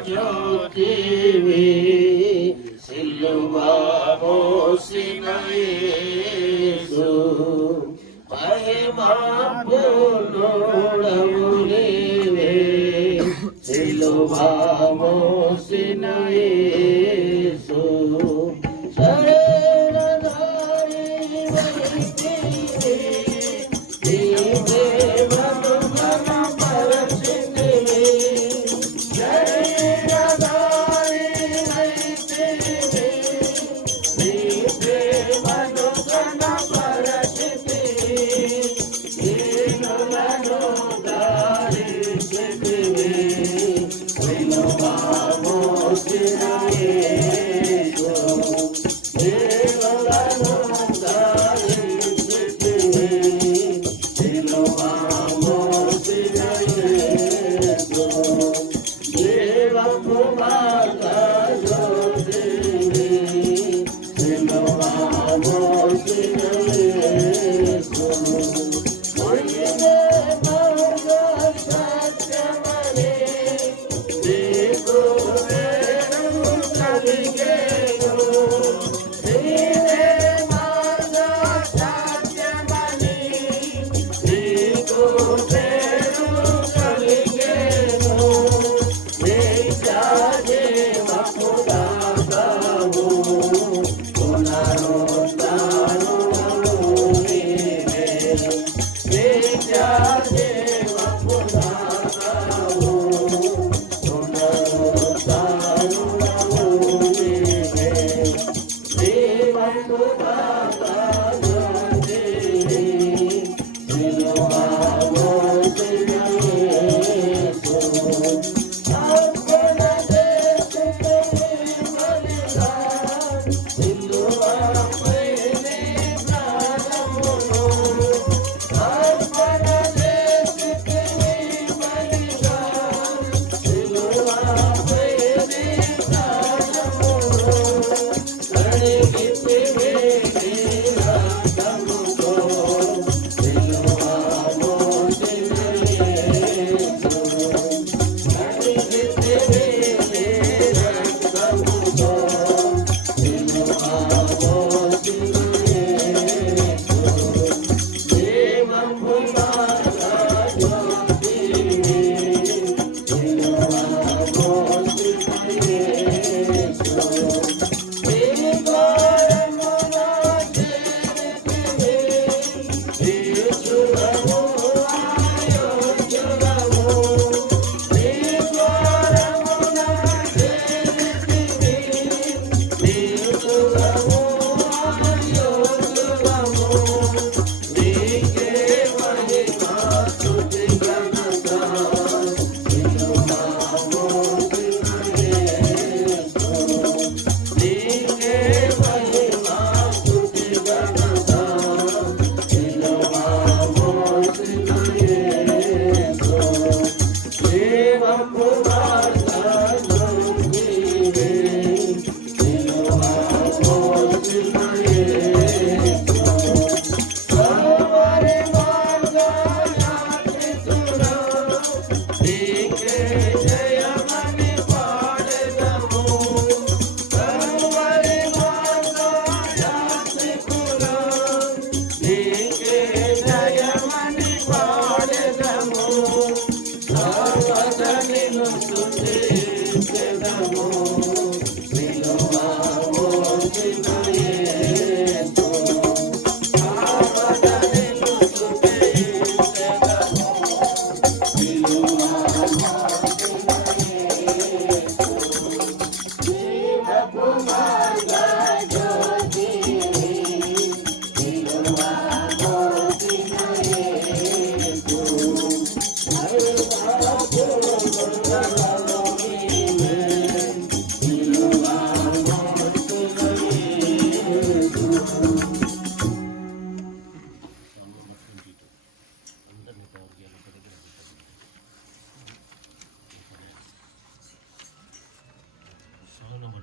జ్యోతివి సిలువా మోసిన యేసు మహిమా పూర్ణుడవు నీవే సిలువా మోసిన యేసు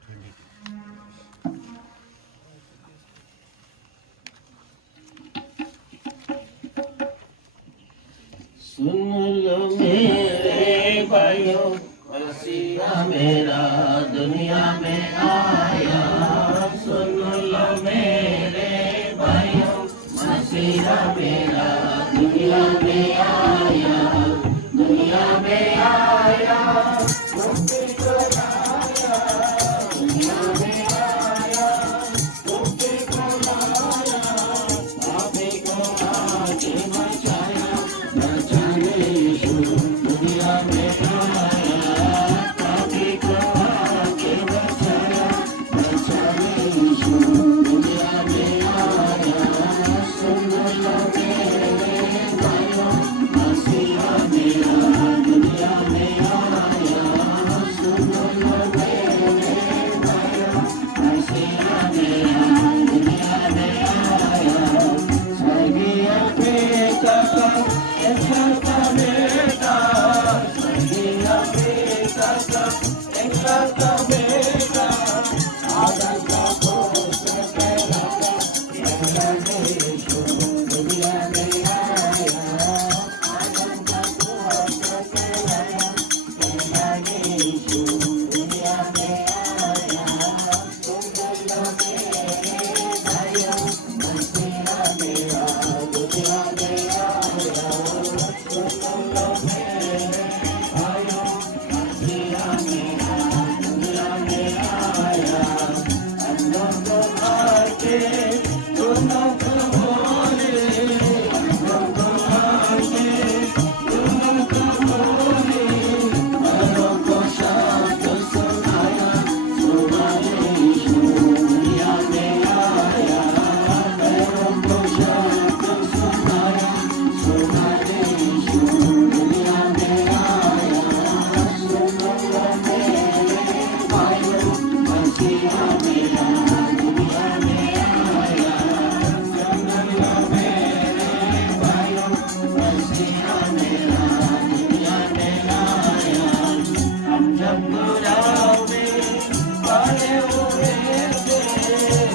सुन लो मेरे भाइयों, मसीहा मेरा दुनिया में आया। सुन लो मेरे भाइयों, मसीहा मेरा दुनिया में आया, दुनिया में आया, मुक्ति को लाया, दुनिया में आया, मुक्ति को लाया, पापी को आके बचाया, बचाने यीशु दुनिया में आया, पापी को आके बचाया, बचाने यीशु दुनिया में आया। सुन लो मेरे भाइयों, मसीहा मेरा दुनिया में आया। सुन लो मेरे भाइयों, मसीहा मेरा दुनिया में आया। स्वर्गीय पिता का एकलौता बेटा, स्वर्गीय पिता का एकलौता बेटा, आदम का पुत्र कहलाता, कहलाता यीशु दुनिया में आया। आदम का पुत्र कहलाता, कहलाता यीशु दुनिया में आया। सुन लो मेरे भाइयों, मसीहा मेरा दुनिया में आया। सुन लो मेरे भाइयों, मसीहा मेरा दुनिया में आया। अंधों को आके दोनों को बोले, अंधों को आके दोनों को बोले, मरों को शांत सुनाया, सुनाए यीशु दुनिया में आया। मरों को शांत सुनाया, सुनाए यीशु दुनिया में आया। सुन लो मेरे भाइयों, मसीहा मेरा दुनिया में आया। सुन लो मेरे भाइयों, मसीहा मेरा दुनिया में आया। हम जब गुनाह में पड़े हुए थे,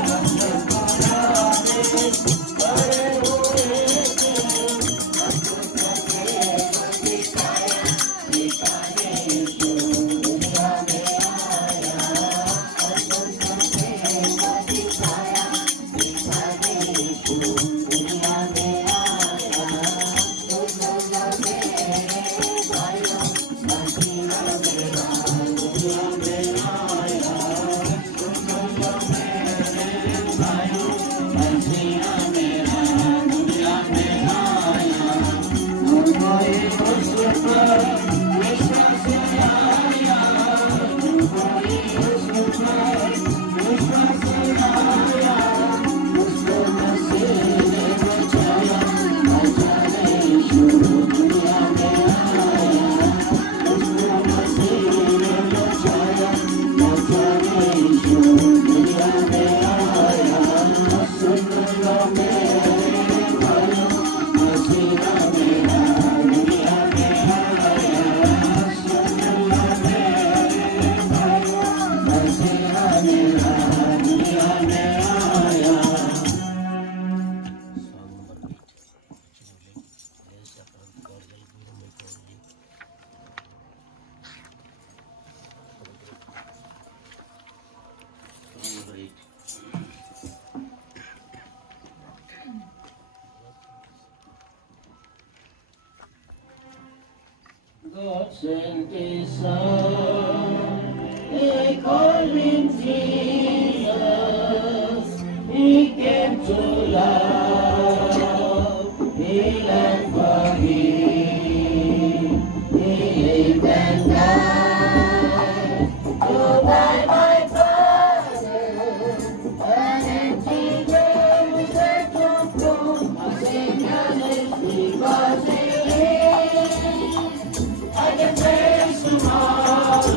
हम जब गुनाह में पड़े हुए थे, दिखाया, दिखाने यीशु दुनिया में आया। दिखाया, दिखाने यीशु दुनिया में आया। सुन लो मेरे भाइयों, मसीहा मेरा दुनिया में आया। सुन लो मेरे भाइयों, मसीहा मेरा दुनिया में आया। कोई उस पर विश्वास आया, कोई उस पर विश्वास आया, उसको मसीह ने बचाया, बचाने यीशु दुनिया में आया। उसको मसीह ने बचाया, बचाने यीशु दुनिया में आया। सुन लो मेरे भाइयों, मसीहा मेरा दुनिया में आया। सुन लो मेरे भाइयों, मसीहा मेरा दुनिया में आया। God sent His Son, they called Him Jesus. He came to love, He lived for Him. He lived and died to buy my pardon. An empty grave was set to prove my sin and because He lives, I can face tomorrow.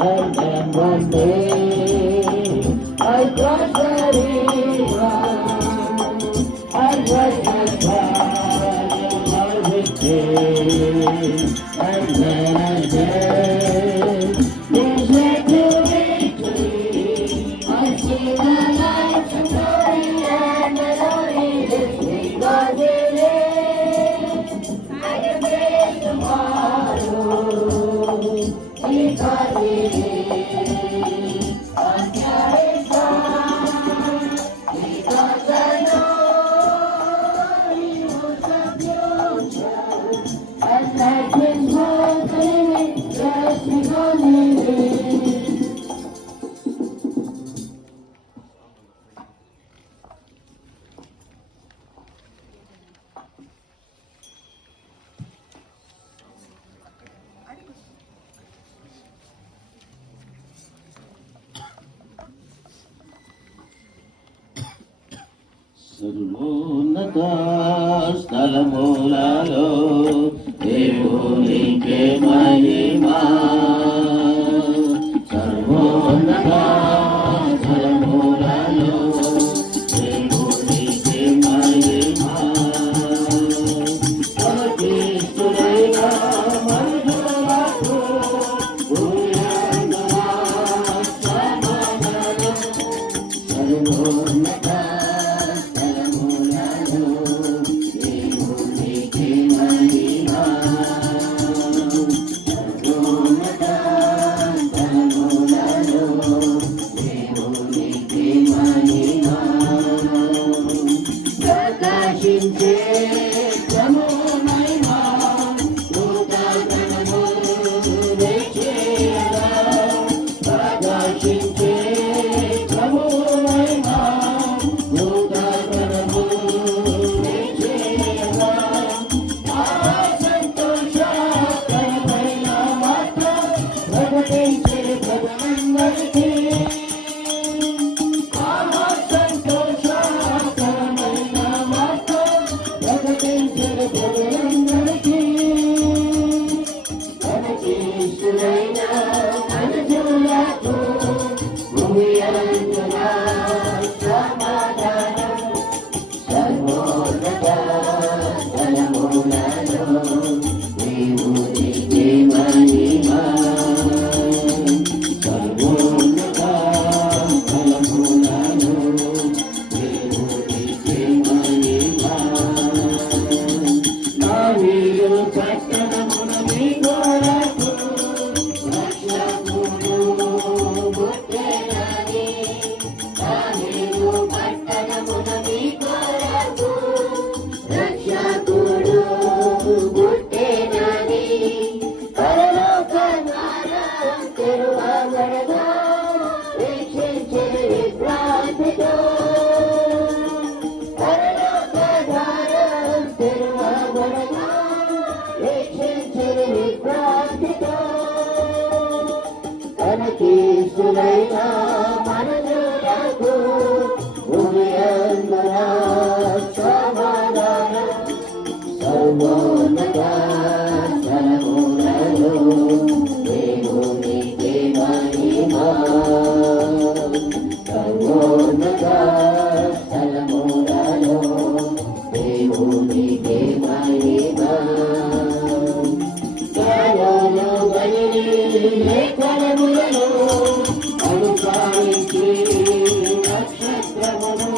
And then one day I crossed the river, I was the child of victory, and then this led to victory. I see the lights of glory and the glory is because it is. I can face tomorrow because it is. సర్వోన్నత స్థలమూలలో దేవునికే మహిమా. సర్వోన్నత స్థలమూలలో దేవునికే మహిమా. క్రీస్తుడైన మనుషులకు భూయందున సమాధానం. సర్వోన్నత క్రీస్తుడైన మనుషులకు భూయందున సమాధానం. సర్వోన్నత స్థలములలో దేవునికే మహిమా. సర్వోన్నత స్థలములలో దేవునికే మహిమా. లేఖనములను అనుసారించి నక్షత్రమును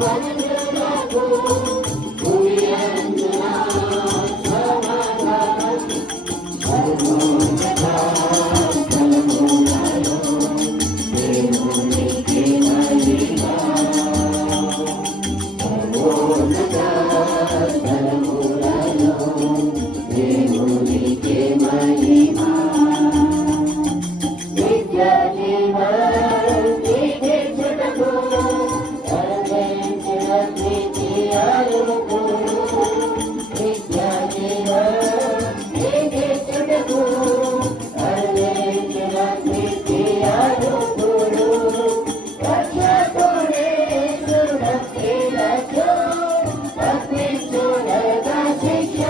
మనుషులకు భూమి అందున సమాధానం సర్వోన్నత స్థలములలో దేవునికి మహిమ సర్వోన్నత స్థలములలో దేవునికి మహిమ నిత్య జీవనం నీకిచ్చుటకు అనుగ్రహించిన ప్రీతి అనుగ్రహము నిత్య జీవనం నీకిచ్చుటకు అనుగ్రహించిన ప్రీతి అనుగ్రహము రక్షకుడేసు రక్షించుటకు తప్పించుటకు శిక్ష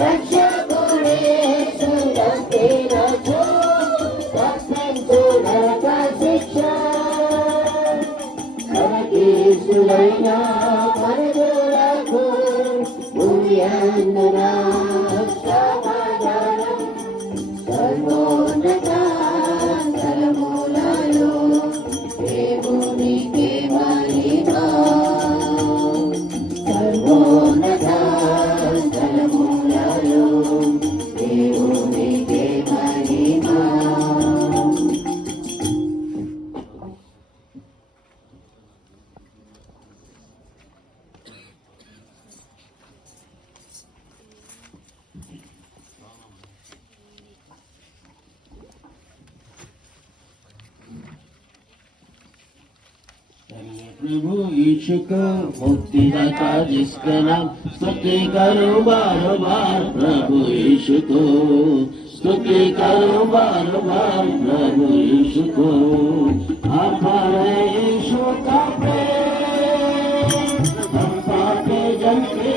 రక్షకుడేసు రక్షించుటకు తప్పించుటకు శిక్ష కనకీసులైన మనుషులకు భూమి అందున సమాధానం సర్వోన్నత స్థలములలో దేవునికి మహిమ సర్వోన్నత స్థలములలో దేవునికి మహిమ प्रभु यीशु को मुक्तिदाता जिसका नाम स्तुति करो बार बार प्रभु यीशु को स्तुति करो बार बार प्रभु यीशु को हमारे यीशु का प्रेम हम पापी जन के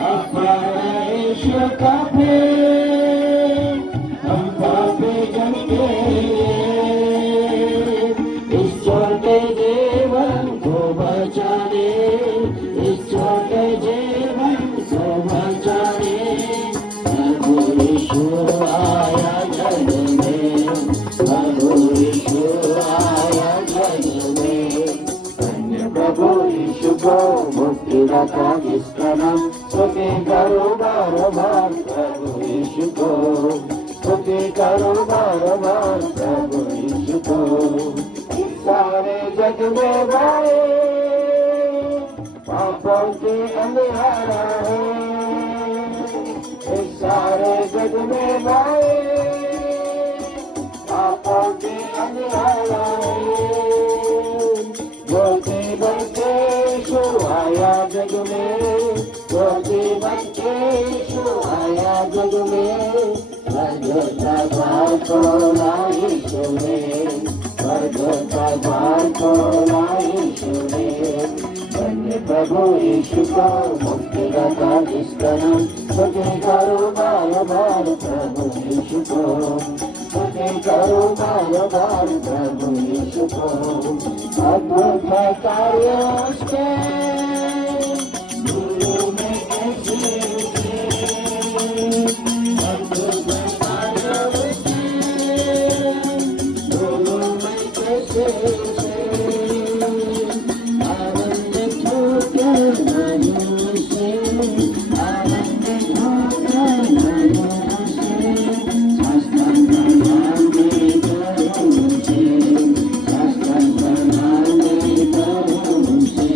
हमारे यीशु का प्रेम हम पापी जन के छोटे जीवन को बचाने इस छोटे जीवन को बचाने प्रभु यीशु आया जग में प्रभु यीशु आया जग में धन्य प्रभु यीशु को मुक्तिदाता जिसका नाम स्तुति करो बार बार प्रभु यीशु को स्तुति करो बार बार प्रभु यीशु को सारे जग में गाए पापों की अंधियारा है इस सारे जग में गाए पापों की अंधियारा है ज्योति बनके यीशु आया जग में ज्योति बनके यीशु आया जग में भगवता भाव को यीशु ने भगवता भाव को यीशु ने धन्य प्रभु यीशु को मुक्तिदाता जिसका नाम स्तुति करो बार बार प्रभु यीशु को स्तुति करो बार बार प्रभु यीशु को अद्भुत कार्य उसके गुरु में कैसे अद्भुत कार्य उसके गुरु में कैसे आनंद ठोकर मनु से आनंद ठोकर मनु से शास्त्र प्रमाण में करूँ से शास्त्र प्रमाण में करूँ से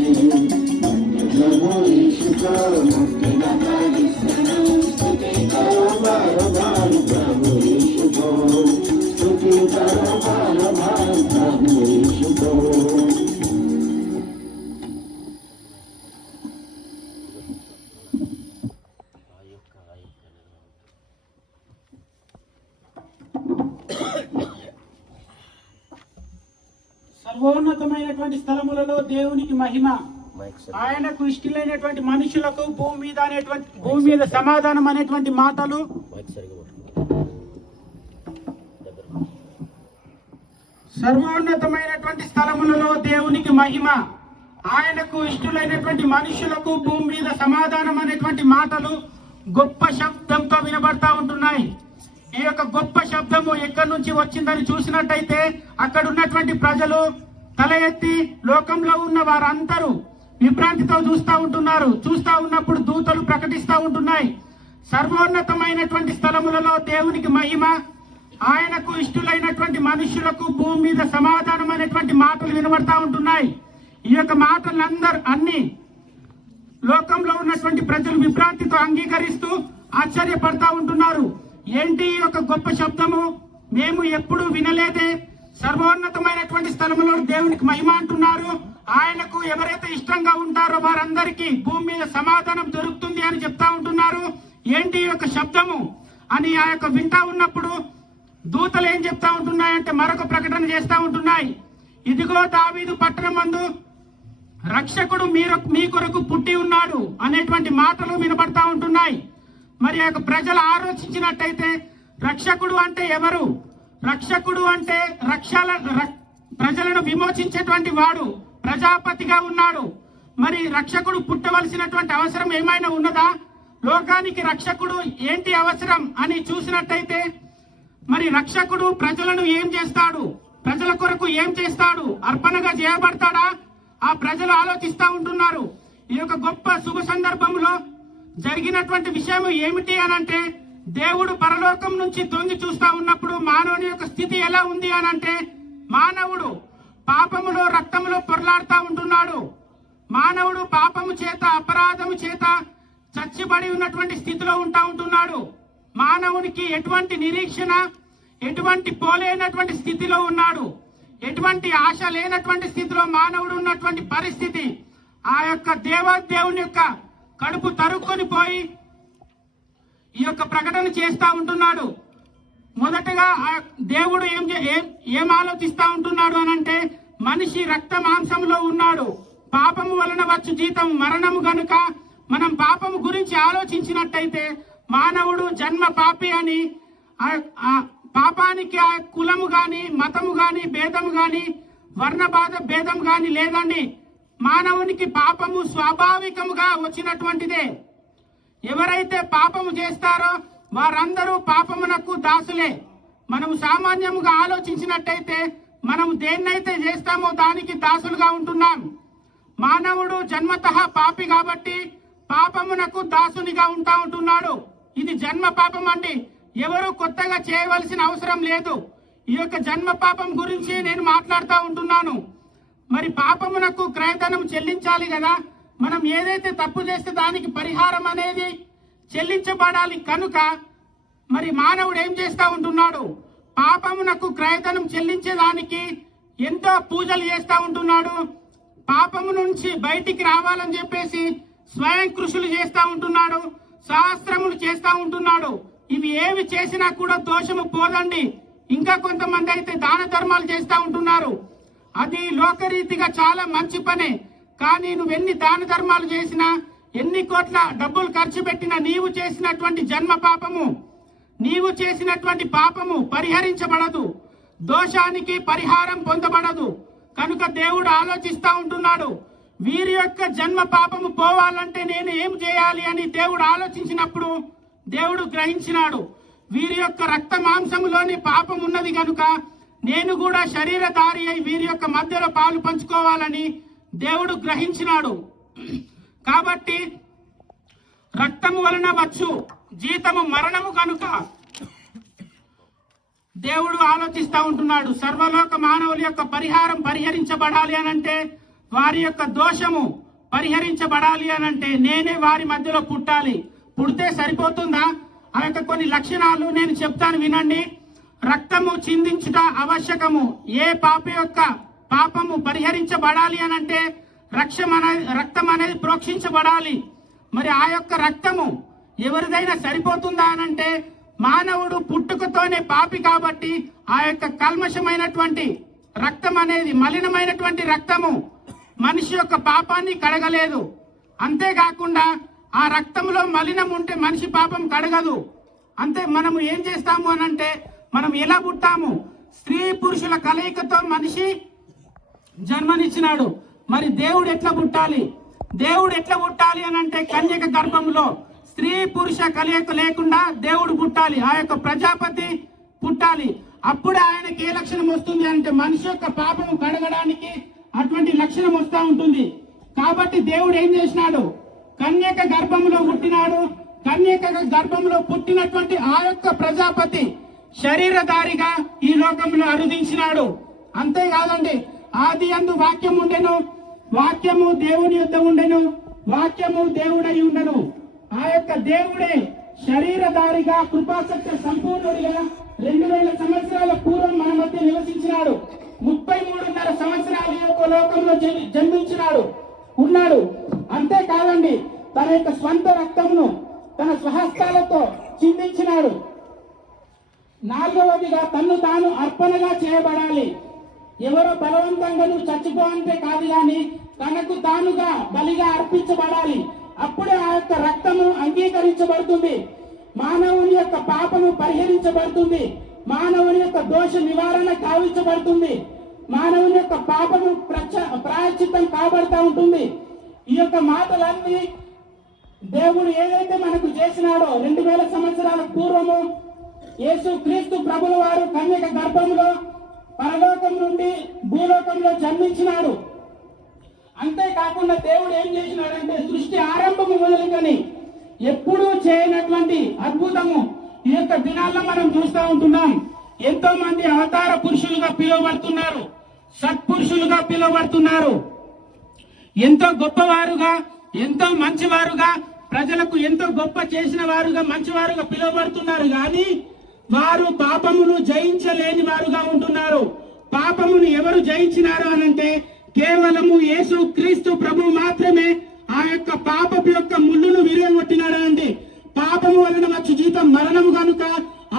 प्रभु यीशु को मुक्तिदाता जिसका नाम स्तुति करो बार बार प्रभु यीशु को स्तुति करो बार बार प्रभु यीशु को సర్వోన్నతమైనటువంటి స్థలములలో దేవునికి మహిమ ఆయనకు ఇష్టలైనటువంటి మనుషులకు భూమి మీద సమాధానం అనేటువంటి మాటలు సర్వోన్నతమైనటువంటి స్థలములలో దేవునికి మహిమ ఆయనకు ఇష్టలైనటువంటి మనుషులకు భూమి మీద సమాధానం అనేటువంటి మాటలు గొప్ప శబ్దంతో వినబడతా ఉంటున్నాయి. ఈ యొక్క గొప్ప శబ్దము ఎక్కడి నుంచి వచ్చిందని చూసినట్టయితే అక్కడ ఉన్నటువంటి ప్రజలు తల ఎత్తి లోకంలో ఉన్న వారందరూ విభ్రాంతితో చూస్తా ఉన్నప్పుడు దూతలు ప్రకటిస్తా ఉంటున్నాయి, సర్వోన్నతమైనటువంటి స్థలములలో దేవునికి మహిమ, ఆయనకు ఇష్టలైనటువంటి మనుషులకు భూమి మీద సమాధానం అనేటువంటి మాటలు వినబడతా ఉంటున్నాయి. ఈ యొక్క మాటలందరూ అన్ని లోకంలో ఉన్నటువంటి ప్రజలు విభ్రాంతితో అంగీకరిస్తూ ఆశ్చర్యపడతా ఉంటున్నారు. ఏంటి ఈ యొక్క గొప్ప శబ్దము, మేము ఎప్పుడూ వినలేదే, సర్వోన్నతమైనటువంటి స్థలములో దేవునికి మహిమ అంటున్నారు, ఆయనకు ఎవరైతే ఇష్టంగా ఉంటారో వారందరికీ భూమి మీద సమాధానం దొరుకుతుంది అని చెప్తా ఉంటున్నారు. ఏంటి ఈ యొక్క శబ్దము అని ఆ యొక్క వింటా ఉన్నప్పుడు దూతలు ఏం చెప్తా ఉంటున్నాయంటే మరొక ప్రకటన చేస్తా ఉంటున్నాయి. ఇదిగో దావీదు పట్టణమందు రక్షకుడు మీ కొరకు పుట్టి ఉన్నాడు అనేటువంటి మాటలు వినబడతా ఉంటున్నాయి. మరి ఆ యొక్క ప్రజలు ఆలోచించినట్టయితే రక్షకుడు అంటే ఎవరు? రక్షకుడు అంటే ప్రజలను విమోచించేటువంటి వాడు, ప్రజాపతిగా ఉన్నాడు. మరి రక్షకుడు పుట్టవలసినటువంటి అవసరం ఏమైనా ఉన్నదా? లోకానికి రక్షకుడు ఏంటి అవసరం అని చూసినట్టయితే మరి రక్షకుడు ప్రజలను ఏం చేస్తాడు, ప్రజల కొరకు ఏం చేస్తాడు, అర్పణగా చేయబడతాడా? ఆ ప్రజలు ఆలోచిస్తా ఉంటున్నారు. ఈ యొక్క గొప్ప శుభ సందర్భంలో జరిగినటువంటి విషయం ఏమిటి అనంటే దేవుడు పరలోకం నుంచి తొంగి చూస్తా ఉన్నప్పుడు మానవుని యొక్క స్థితి ఎలా ఉంది అనంటే మానవుడు పాపములో రక్తములో పొరలాడుతా ఉంటున్నాడు. మానవుడు పాపము చేత అపరాధము చేత చచ్చిబడి ఉన్నటువంటి స్థితిలో ఉంటున్నాడు. మానవునికి ఎటువంటి నిరీక్షణ, ఎటువంటి పోలేనటువంటి స్థితిలో ఉన్నాడు. ఎటువంటి ఆశ లేనటువంటి స్థితిలో మానవుడు ఉన్నటువంటి పరిస్థితి. ఆ యొక్క దేవుని యొక్క కడుపు తరుక్కొని పోయి ఈ యొక్క ప్రకటన చేస్తా ఉంటున్నాడు. మొదటగా దేవుడు ఏం ఆలోచిస్తా ఉంటున్నాడు అనంటే మనిషి రక్త మాంసంలో ఉన్నాడు, పాపము వలన వచ్చు జీతం మరణము గనుక మనం పాపము గురించి ఆలోచించినట్టయితే మానవుడు జన్మ పాపి అని, పాపానికి ఆ కులము గాని మతము గాని భేదము గాని వర్ణబాధ భేదం గాని లేదండి. మానవునికి పాపము స్వాభావికముగా వచ్చినటువంటిదే. ఎవరైతే పాపము చేస్తారో వారందరూ పాపమునకు దాసులే. మనము సామాన్యముగా ఆలోచించినట్టయితే మనము దేన్నైతే చేస్తామో దానికి దాసులుగా ఉంటున్నాం. మానవుడు జన్మతః పాపి కాబట్టి పాపమునకు దాసునిగా ఉంటున్నాడు. ఇది జన్మ పాపం అండి, ఎవరు కొత్తగా చేయవలసిన అవసరం లేదు. ఈ యొక్క జన్మ పాపం గురించి నేను మాట్లాడుతూ ఉంటున్నాను. మరి పాపమునకు క్రయధనం చెల్లించాలి కదా. మనం ఏదైతే తప్పు చేస్తే దానికి పరిహారం అనేది చెల్లించబడాలి కనుక మరి మానవుడు ఏం చేస్తా ఉంటున్నాడు, పాపమునకు క్రయధనం చెల్లించేదానికి ఎంతో పూజలు చేస్తా ఉంటున్నాడు. పాపము నుంచి బయటికి రావాలని చెప్పేసి స్వయం కృషులు చేస్తా ఉంటున్నాడు, శాస్త్రములు చేస్తా ఉంటున్నాడు. ఇవి ఏవి చేసినా కూడా దోషము పోదండి. ఇంకా కొంతమంది అయితే దాన ధర్మాలు చేస్తా ఉంటున్నారు. అది లోకరీతిగా చాలా మంచి పనే. కానీ నువ్వెన్ని దాన ధర్మాలు చేసినా, ఎన్ని కోట్ల డబ్బులు ఖర్చు పెట్టినా నీవు చేసినటువంటి జన్మ పాపము, నీవు చేసినటువంటి పాపము పరిహరించబడదు, దోషానికి పరిహారం పొందబడదు. కనుక దేవుడు ఆలోచిస్తా ఉంటున్నాడు, వీరి యొక్క జన్మ పాపము పోవాలంటే నేను ఏం చేయాలి అని దేవుడు ఆలోచించినప్పుడు దేవుడు గ్రహించినాడు, వీరి యొక్క రక్త మాంసములోని పాపం ఉన్నది కనుక నేను కూడా శరీరధారి అయి వీరి యొక్క మధ్యలో పాలు పంచుకోవాలని దేవుడు గ్రహించినాడు. కాబట్టి రక్తము వలన వచ్చు జీతము మరణము కనుక దేవుడు ఆలోచిస్తా ఉంటున్నాడు, సర్వలోక మానవుల యొక్క పరిహారం పరిహరించబడాలి అనంటే, వారి యొక్క దోషము పరిహరించబడాలి అనంటే నేనే వారి మధ్యలో పుట్టాలి. పుడితే సరిపోతుందా? ఆ యొక్క కొన్ని లక్షణాలు నేను చెప్తాను వినండి. రక్తము చిందించుట ఆవశ్యకము. ఏ పాప యొక్క పాపము పరిహరించబడాలి అనంటే రక్తం అనేది ప్రోక్షించబడాలి. మరి ఆ యొక్క రక్తము ఎవరిదైనా సరిపోతుందా అనంటే మానవుడు పుట్టుకతోనే పాపి కాబట్టి ఆ యొక్క కల్మషమైనటువంటి రక్తం అనేది, మలినమైనటువంటి రక్తము మనిషి యొక్క పాపాన్ని కడగలేదు. అంతేకాకుండా ఆ రక్తంలో మలినం ఉంటే మనిషి పాపం కడగదు. అంతే. మనము ఏం చేస్తాము అనంటే మనం ఎలా పుట్టాము, స్త్రీ పురుషుల కలయికతో మనిషి జన్మనిచ్చినాడు. మరి దేవుడు ఎట్లా పుట్టాలి? దేవుడు ఎట్లా పుట్టాలి అనంటే కన్యక గర్భంలో స్త్రీ పురుష కలయిక లేకుండా దేవుడు పుట్టాలి, ఆ యొక్క ప్రజాపతి పుట్టాలి. అప్పుడే ఆయనకి ఏ లక్షణం వస్తుంది అంటే మనిషి యొక్క పాపము కడగడానికి అటువంటి లక్షణం వస్తూ ఉంటుంది. కాబట్టి దేవుడు ఏం చేసినాడు, కన్యక గర్భంలో పుట్టినాడు. కన్యక గర్భంలో పుట్టినటువంటి ఆ యొక్క ప్రజాపతి శరీరధారిగా ఈ లోకంలో అరుదించినాడు. అంతేకాదండి, ఆది యందు వాక్యం ఉండెను, వాక్యము దేవుని యొద్ద ఉండెను, వాక్యము దేవుడై ఉండెను. ఆ యొక్క దేవుడే శరీరధారిగా కృపాసత్య సంపూర్ణుడిగా 2000 సంవత్సరాల పూర్వం మన మధ్య నివసించినాడు. 33.5 సంవత్సరాల యొక్క లోకంలో జన్మించినాడు ఉన్నాడు. అంతేకాదండి, తన యొక్క స్వంత రక్తమును తన స్వహస్తాలతో చిందించినాడు. 4వదిగా తన్ను తాను అర్పణగా చేయబడాలి. ఎవరో బలవంతంగా నువ్వు చచ్చిపో అంటే కాదు, గాని తనకు తానుగా బలిగా అర్పించబడాలి. అప్పుడే ఆ యొక్క రక్తము అంగీకరించబడుతుంది, మానవుని యొక్క పాపము పరిహరించబడుతుంది, మానవుని యొక్క దోష నివారణ కావించబడుతుంది, మానవుని యొక్క పాపము ప్రాయశ్చిత్తం కాబడతా ఉంటుంది. ఈ యొక్క మాటలన్నీ దేవుడు ఏదైతే మనకు చేసినాడో 2000 సంవత్సరాల పూర్వము యేసు క్రీస్తు ప్రభుల వారు కన్యక గర్భంలో పరలోకం నుండి భూలోకంలో జన్మించినాడు. అంతేకాకుండా దేవుడు ఏం చేసినాడంటే సృష్టి ఆరంభము మొదలుకొని ఎప్పుడూ చేయనటువంటి అద్భుతము ఈ యొక్క దినాల్లో మనం చూస్తూ ఉంటున్నాం. ఎంతో మంది అవతార పురుషులుగా పిలువబడుతున్నారు, సత్పురుషులుగా పిలువబడుతున్నారు, ఎంతో గొప్పవారుగా, ఎంతో మంచివారుగా, ప్రజలకు ఎంతో గొప్ప చేసిన వారుగా, మంచివారుగా పిలువబడుతున్నారు. కానీ వారు పాపమును జయించలేని వారుగా ఉంటున్నారు. పాపమును ఎవరు జయించినారు అనంటే కేవలము యేసు క్రీస్తు ప్రభు మాత్రమే ఆ యొక్క పాపపు యొక్క ముళ్ళును విరగొట్టినాడు అండి. పాపము వలన వచ్చు జీతం మరణము కనుక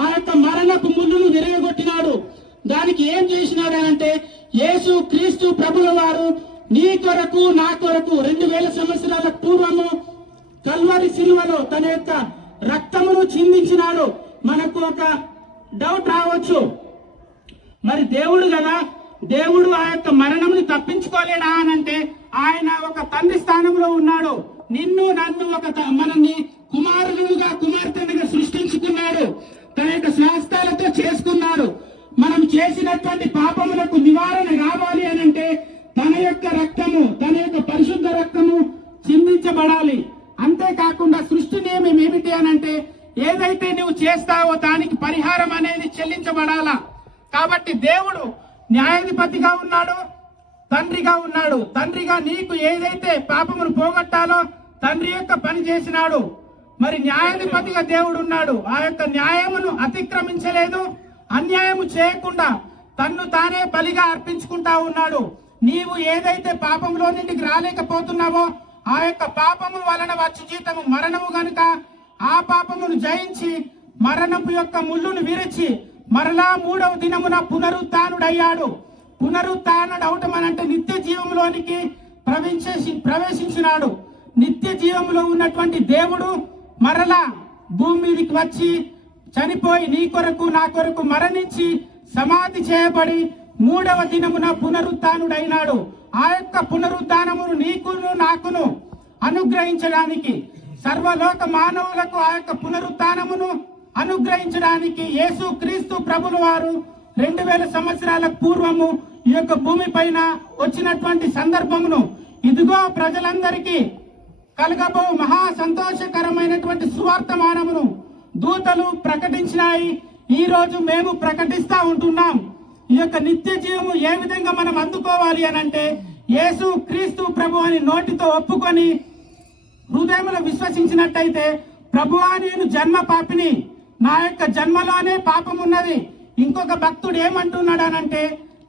ఆ యొక్క మరణపు ముళ్ళును విరగొట్టినాడు. దానికి ఏం చేసినాడు అంటే యేసు క్రీస్తు ప్రభుల వారు నీ కొరకు నా కొరకు 2000 సంవత్సరాల పూర్వము కల్వరి సిలువలో తన యొక్క రక్తమును చిందించినాడు. మనకు ఒక డౌట్ రావచ్చు, మరి దేవుడు కదా, దేవుడు ఆ యొక్క మరణముని తప్పించుకోలేడా అనంటే ఆయన ఒక తండ్రి స్థానంలో ఉన్నాడు. నిన్ను నన్ను మనల్ని కుమారులుగా కుమార్తెలుగా సృష్టించుకున్నాడు, తన యొక్క శాస్త్రాలతో చేసుకున్నాడు. మనం చేసినటువంటి పాపములకు నివారణ కావాలి అనంటే తన యొక్క రక్తము, తన యొక్క పరిశుద్ధ రక్తము చిందించబడాలి. అంతేకాకుండా సృష్టి నియమం ఏమిటి అనంటే ఏదైతే నువ్వు చేస్తావో దానికి పరిహారం అనేది చెల్లించబడాలా. కాబట్టి దేవుడు న్యాయాధిపతిగా ఉన్నాడు, తండ్రిగా ఉన్నాడు. తండ్రిగా నీకు ఏదైతే పాపమును పోగొట్టాలో తండ్రి యొక్క పని చేసినాడు. మరి న్యాయాధిపతిగా దేవుడు ఉన్నాడు, ఆ యొక్క న్యాయమును అతిక్రమించలేదు, అన్యాయము చేయకుండా తన్ను తానే బలిగా అర్పించుకుంటా ఉన్నాడు. నీవు ఏదైతే పాపంలో నుండి రాలేకపోతున్నావో ఆ యొక్క పాపము వలన వచ్చు జీతము మరణము గనుక ఆ పాపమును జయించి మరణపు యొక్క ముళ్ళును విరిచి మరలా 3వ దినమున పునరుత్థానుడయ్యాడు. పునరుత్థానుడవటం అనంటే నిత్య జీవంలోనికి ప్రవేశించినాడు. నిత్య జీవంలో ఉన్నటువంటి దేవుడు మరలా భూమి మీదకి వచ్చి చనిపోయి నీ కొరకు నా కొరకు మరణించి సమాధి చేయబడి 3వ దినమున పునరుత్థానుడైనాడు. ఆ యొక్క పునరుత్థానమును నీకును నాకును అనుగ్రహించడానికి, సర్వలోక మానవులకు ఆ యొక్క పునరుత్థానమును అనుగ్రహించడానికి యేసు క్రీస్తు ప్రభుల వారు 2000 సంవత్సరాల పూర్వము ఈ యొక్క భూమి పైన వచ్చినటువంటి సందర్భమును ఇదిగో ప్రజలందరికీ కలగబో మహా సంతోషకరమైనటువంటి సువార్తమానమును దూతలు ప్రకటించినాయి. ఈ రోజు మేము ప్రకటిస్తా ఉంటున్నాం. ఈ యొక్క నిత్య జీవము ఏ విధంగా మనం అందుకోవాలి అనంటే యేసు క్రీస్తు ప్రభు అని నోటితో ఒప్పుకొని హృదయంలో విశ్వసించినట్టయితే ప్రభువా నేను జన్మ పాపిని, నా యొక్క జన్మలోనే పాపం ఉన్నది. ఇంకొక భక్తుడు ఏమంటున్నాడు అనంటే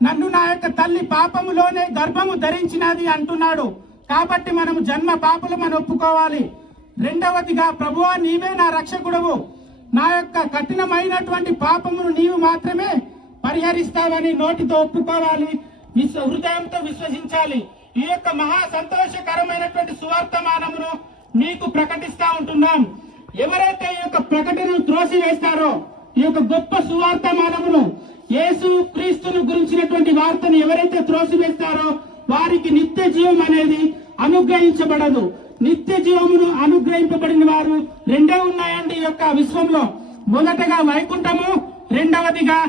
నన్ను నా యొక్క తల్లి పాపములోనే గర్భము ధరించినది అంటున్నాడు. కాబట్టి మనము జన్మ పాపలు మనం ఒప్పుకోవాలి. రెండవదిగా ప్రభువా నీవే నా రక్షకుడవు, నా యొక్క కఠినమైనటువంటి పాపమును నీవు మాత్రమే పరిహరిస్తావని నోటితో ఒప్పుకోవాలి, హృదయంతో విశ్వసించాలి. ఈ యొక్క మహా సంతోషకరమైనటువంటి సువార్తమానమును మీకు ప్రకటిస్తా ఉంటున్నాం. ఎవరైతే ఈ యొక్క ప్రకటనను త్రోసివేస్తారో ఈ యొక్క గొప్ప సువార్తమానమును యేసు క్రీస్తును గురించినటువంటి వార్తను ఎవరైతే త్రోసివేస్తారో వారికి నిత్య జీవం అనేది అనుగ్రహించబడదు. నిత్య జీవమును అనుగ్రహింపబడిన వారు రెండే ఉన్నాయండి ఈ యొక్క విశ్వంలో. మొదటగా వైకుంఠము, రెండవదిగా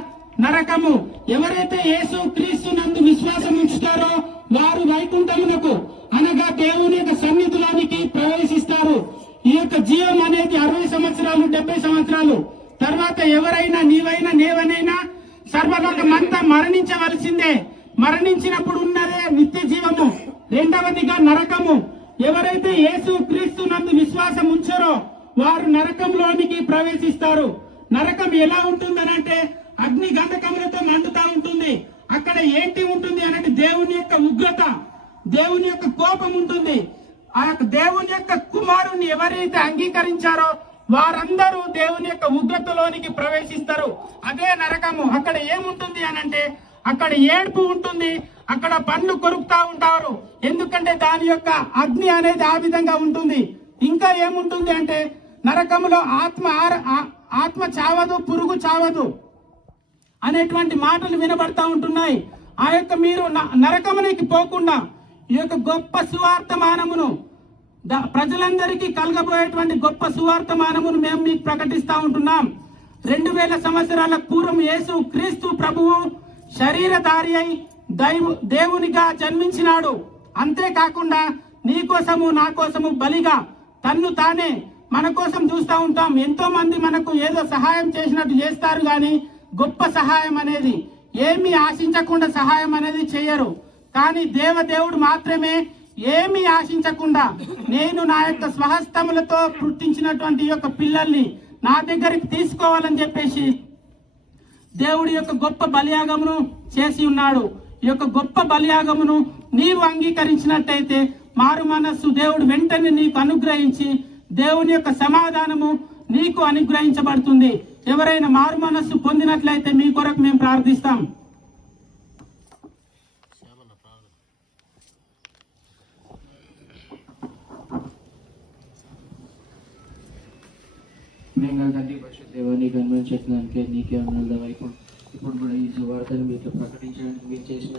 నరకము. ఎవరైతే యేసు క్రీస్తు నందు విశ్వాసం ఉంచుతారో వారు వైకుంఠమునకు అనగా దేవుని యొక్క సన్నిధిలోనికి ప్రవేశిస్తారు. ఈ యొక్క జీవం అనేది 60 సంవత్సరాలు 70 సంవత్సరాలు తర్వాత ఎవరైనా నీవైనా నేవనైనా సర్వలోకమంతా మరణించవలసిందే. మరణించినప్పుడు ఉన్నదే నిత్య జీవము. రెండవదిగా నరకము. ఎవరైతే యేసు క్రీస్తు నందు విశ్వాసం ఉంచారో వారు నరకంలోనికి ప్రవేశిస్తారు. నరకం ఎలా ఉంటుందనంటే అగ్ని గంధకములతో మండుతా ఉంటుంది. అక్కడ ఏంటి ఉంటుంది అనంటే దేవుని యొక్క ఉగ్రత, దేవుని యొక్క కోపం ఉంటుంది. ఆ యొక్క దేవుని యొక్క కుమారుని ఎవరైతే అంగీకరించారో వారందరూ దేవుని యొక్క ఉగ్రతలోనికి ప్రవేశిస్తారు. అదే నరకము. అక్కడ ఏముంటుంది అనంటే అక్కడ ఏడుపు ఉంటుంది, అక్కడ పండ్లు కొరుకుతా ఉంటారు. ఎందుకంటే దాని యొక్క అగ్ని అనేది ఆ విధంగా ఉంటుంది. ఇంకా ఏముంటుంది అంటే నరకములో ఆత్మ చావదు, పురుగు చావదు అనేటువంటి మాటలు వినబడతా ఉంటున్నాయి. ఆ యొక్క మీరు నరకమునికి పోకుండా ఈ యొక్క గొప్ప సువార్తమానమును ప్రజలందరికీ కలగబోయేటువంటి గొప్ప సువార్తమానమును మేము మీకు ప్రకటిస్తా ఉంటున్నాం. 2000 సంవత్సరాల పూర్వం యేసు క్రీస్తు ప్రభువు శరీరధారి అయి దేవునిగా జన్మించినాడు. అంతేకాకుండా నీ కోసము నా కోసము బలిగా తన్ను తానే మన కోసం చూస్తూ ఉంటాం. ఎంతో మంది మనకు ఏదో సహాయం చేసినట్టు చేస్తారు, కానీ గొప్ప సహాయం అనేది ఏమీ ఆశించకుండా సహాయం అనేది చేయరు. కానీ దేవుడు మాత్రమే ఏమీ ఆశించకుండా నేను నా యొక్క స్వహస్తములతో పుట్టించినటువంటి యొక్క పిల్లల్ని నా దగ్గరికి తీసుకోవాలని చెప్పేసి దేవుడి యొక్క గొప్ప బలియాగమును చేసి ఉన్నాడు. ఈ యొక్క గొప్ప బలియాగమును నీవు అంగీకరించినట్టయితే మారు మనస్సు దేవుడు వెంటనే నీకు అనుగ్రహించి దేవుని యొక్క సమాధానము నీకు అనుగ్రహించబడుతుంది. ఎవరైనా మారు మనస్సు పొందినట్లయితే మీ కొరకు మేము ప్రార్థిస్తాం. తండ్రి పరిశుద్ధ దేవా, నీకు అనుమతించడానికి నీకే అన్నదా. ఇప్పుడు కూడా ఈ సువార్తను మీతో ప్రకటించడానికి మీరు చేసిన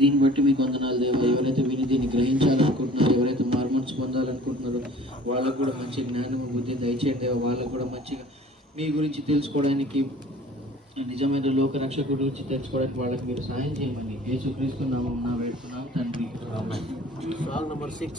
దీన్ని బట్టి మీకు వందనాలు దేవా. ఎవరైతే విని దీన్ని గ్రహించాలనుకుంటున్నారో, ఎవరైతే మార్మన్స్ పొందాలనుకుంటున్నారో వాళ్ళకు కూడా మంచి జ్ఞానము బుద్ధి దయచేయండి దేవా. వాళ్ళకు కూడా మంచిగా మీ గురించి తెలుసుకోవడానికి, నిజమైన లోక రక్షకుడి గురించి తెలుసుకోవడానికి వాళ్ళకి మీరు సహాయం చేయమని యేసుక్రీస్తు నామమున వేడుకున్నాం తండ్రి. Song number 6.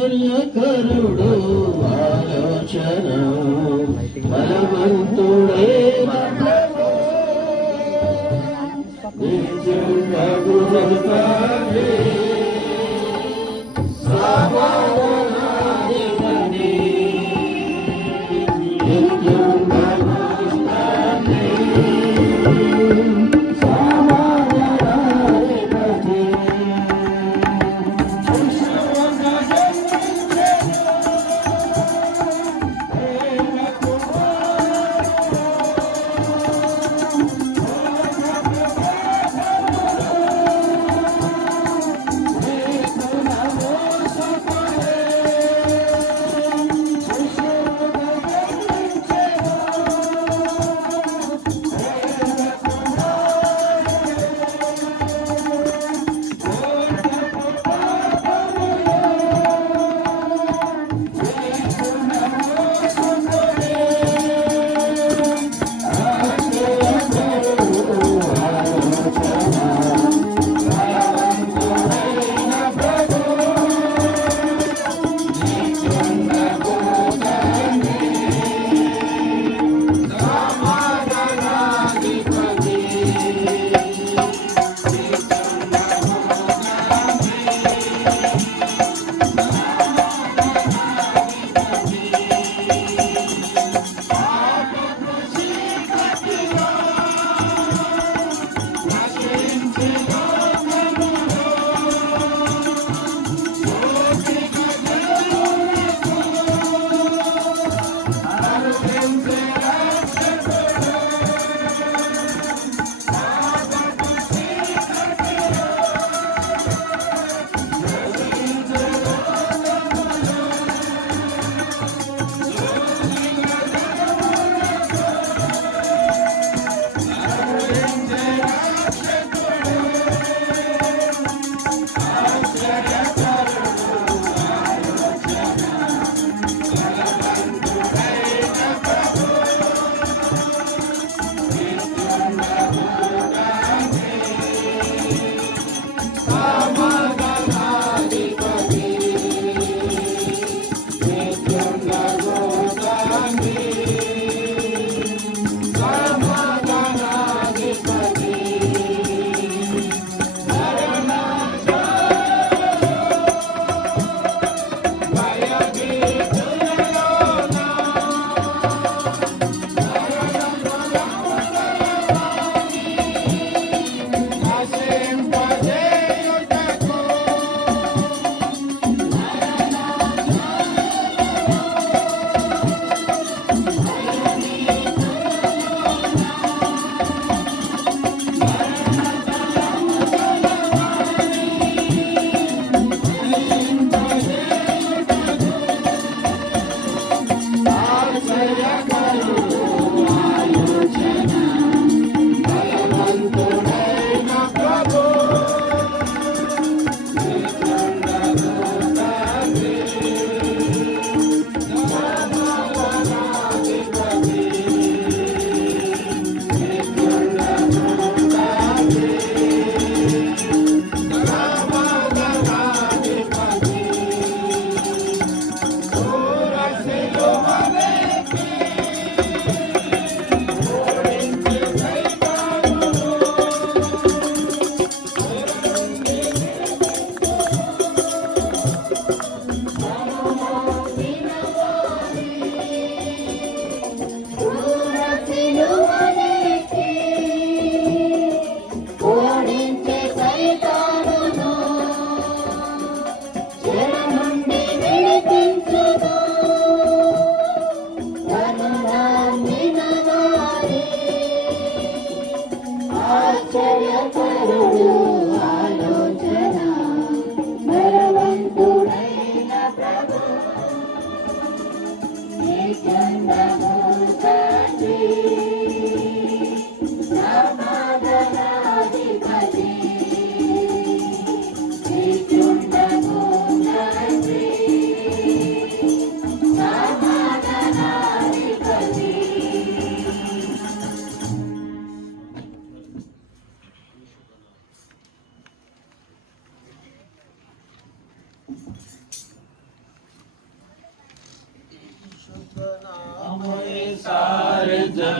ఆశ్చర్యకరుడు ఆలోచన బలవంతుడే ప్రభువు. నిత్యుడగు తానే సమాధానాధిపతి. నిత్యుడగు తానే సమాధానాధిపతి.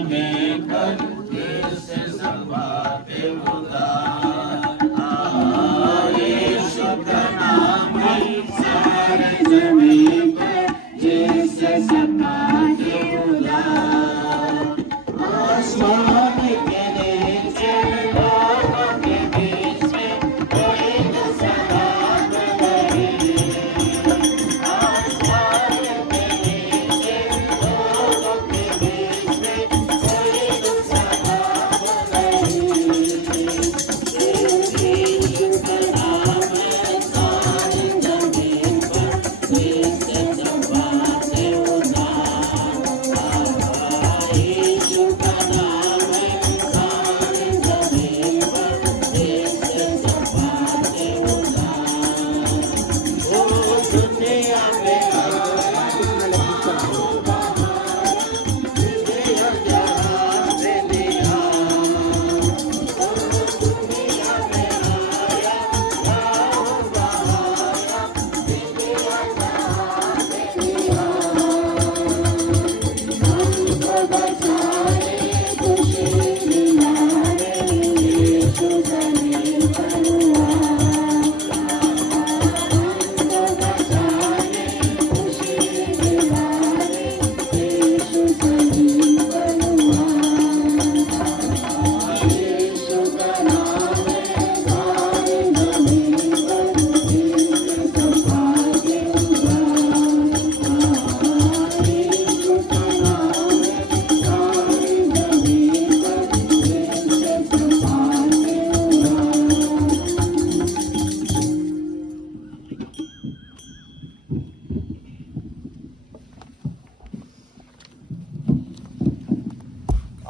में कर से संभाते होगा यीशु का नाम है सारे जमीन पर जिससे संभाते होगा आसमान के नीचे लोगों के बीच में कोई सवाल नहीं आसमान के नीचे लोगों के बीच में कोई सवाल नहीं यीशु का नाम है सारी जमीन पर जिससे संभाते होगा यीशु का नाम है सारी जमीन पर जिससे संभाते होगा ओ दुनिया में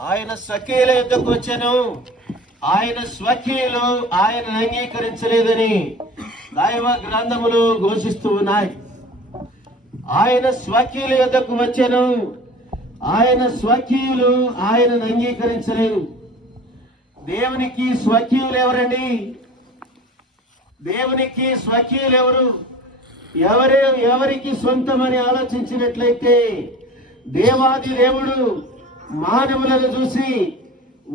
ఆయన సఖీల యుద్ధకు వచ్చాను ఆయన స్వకీయులు ఆయనను అంగీకరించలేదని దైవ గ్రంథములు ఘోషిస్తూ ఉన్నాయి ఆయన స్వకీయుల యుద్ధకు వచ్చాను ఆయన స్వకీయులు ఆయనను అంగీకరించలేదు దేవునికి స్వకీయులు ఎవరండి దేవునికి స్వకీయులు ఎవరికి సొంతమని ఆలోచించినట్లయితే దేవాది దేవుడు మానవులను చూసి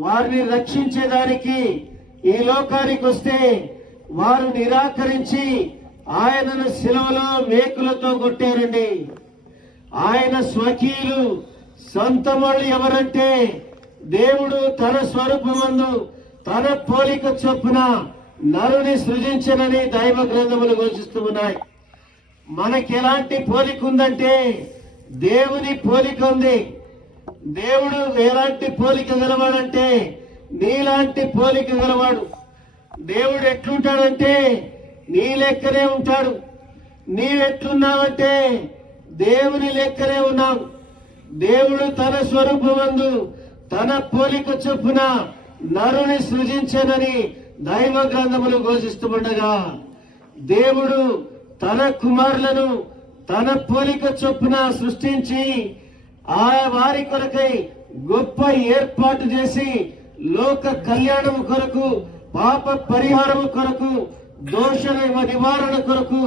వారిని రక్షించేదానికి ఈ లోకానికి వస్తే వారు నిరాకరించి ఆయనను శిలువలో మేకులతో కొట్టారండి ఆయన స్వకీయులు సొంతమోళ్ళు ఎవరంటే దేవుడు తన స్వరూపమందు తన పోలిక చొప్పున నరుని సృజించనని దైవ గ్రంథములు ఘోషిస్తూ ఉన్నాయి మనకి ఎలాంటి పోలిక ఉందంటే దేవుని పోలిక ఉంది దేవుడు ఎలాంటి పోలిక గలవాడంటే నీలాంటి పోలిక గలవాడు దేవుడు ఎట్లుంటాడంటే నీ లెక్కనే ఉంటాడు నీవెట్లున్నావంటే దేవుని లెక్కనే ఉన్నావు దేవుడు తన స్వరూపమందు తన పోలిక చొప్పున నరుని సృజించనని దైవ గ్రంథములు ఘోషిస్తుండగా దేవుడు తన కుమారులను తన పోలిక చొప్పున సృష్టించి ఆ వారి కొరకై గొప్ప ఏర్పాటు చేసి లోక కళ్యాణము కొరకు పాప పరిహారము కొరకు దోష నివారణ కొరకు